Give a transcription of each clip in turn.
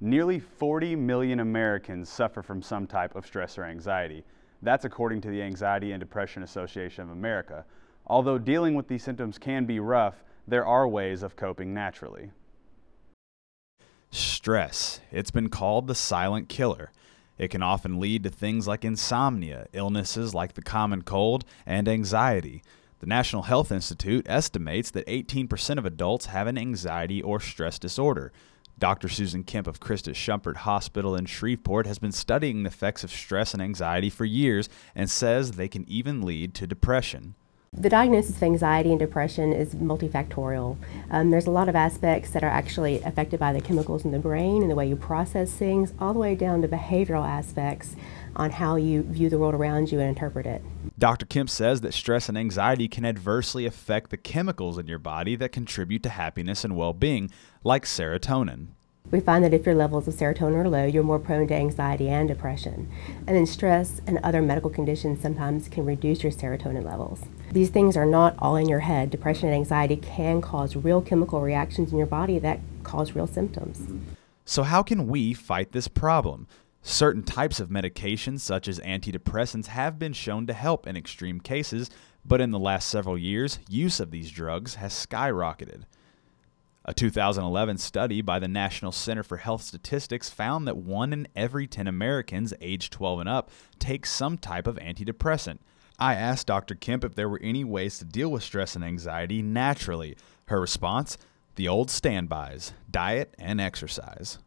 Nearly 40 million Americans suffer from some type of stress or anxiety. That's according to the Anxiety and Depression Association of America. Although dealing with these symptoms can be rough, there are ways of coping naturally. Stress. It's been called the silent killer. It can often lead to things like insomnia, illnesses like the common cold, and anxiety. The National Health Institute estimates that 18% of adults have an anxiety or stress disorder. Dr. Susan Kemp of Christus Schumpert Hospital in Shreveport has been studying the effects of stress and anxiety for years and says they can even lead to depression. The diagnosis of anxiety and depression is multifactorial. There's a lot of aspects that are actually affected by the chemicals in the brain and the way you process things, all the way down to behavioral aspects on how you view the world around you and interpret it. Dr. Kemp says that stress and anxiety can adversely affect the chemicals in your body that contribute to happiness and well-being, like serotonin. We find that if your levels of serotonin are low, you're more prone to anxiety and depression. And then stress and other medical conditions sometimes can reduce your serotonin levels. These things are not all in your head. Depression and anxiety can cause real chemical reactions in your body that cause real symptoms. So how can we fight this problem? Certain types of medications, such as antidepressants, have been shown to help in extreme cases, but in the last several years, use of these drugs has skyrocketed. A 2011 study by the National Center for Health Statistics found that 1 in every 10 Americans aged 12 and up takes some type of antidepressant. I asked Dr. Kemp if there were any ways to deal with stress and anxiety naturally. Her response: the old standbys, diet and exercise.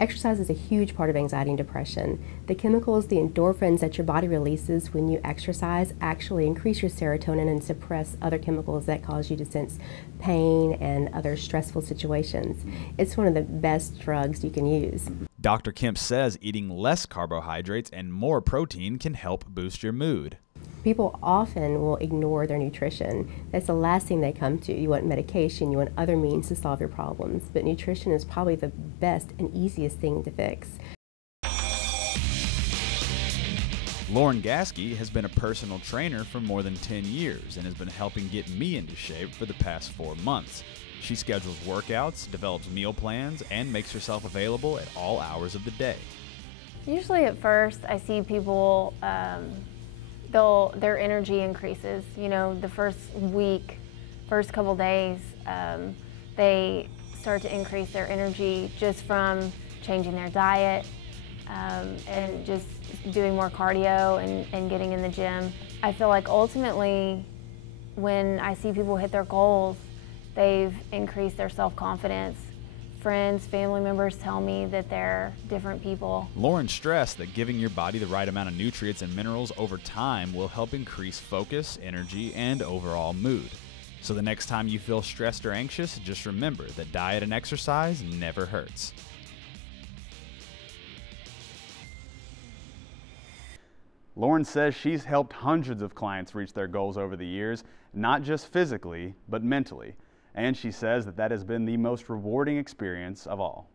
Exercise is a huge part of anxiety and depression. The chemicals, the endorphins that your body releases when you exercise actually increase your serotonin and suppress other chemicals that cause you to sense pain and other stressful situations. It's one of the best drugs you can use. Dr. Kemp says eating less carbohydrates and more protein can help boost your mood. People often will ignore their nutrition. That's the last thing they come to. You want medication, you want other means to solve your problems, but nutrition is probably the best and easiest thing to fix. Lauren Gaskey has been a personal trainer for more than 10 years and has been helping get me into shape for the past 4 months. She schedules workouts, develops meal plans, and makes herself available at all hours of the day. Usually at first I see people their energy increases. You know, the first week, first couple days, they start to increase their energy just from changing their diet and just doing more cardio and getting in the gym. I feel like ultimately when I see people hit their goals, they've increased their self-confidence. Friends, family members tell me that they're different people. Lauren stressed that giving your body the right amount of nutrients and minerals over time will help increase focus, energy, and overall mood. So the next time you feel stressed or anxious, just remember that diet and exercise never hurts. Lauren says she's helped hundreds of clients reach their goals over the years, not just physically, but mentally. And she says that has been the most rewarding experience of all.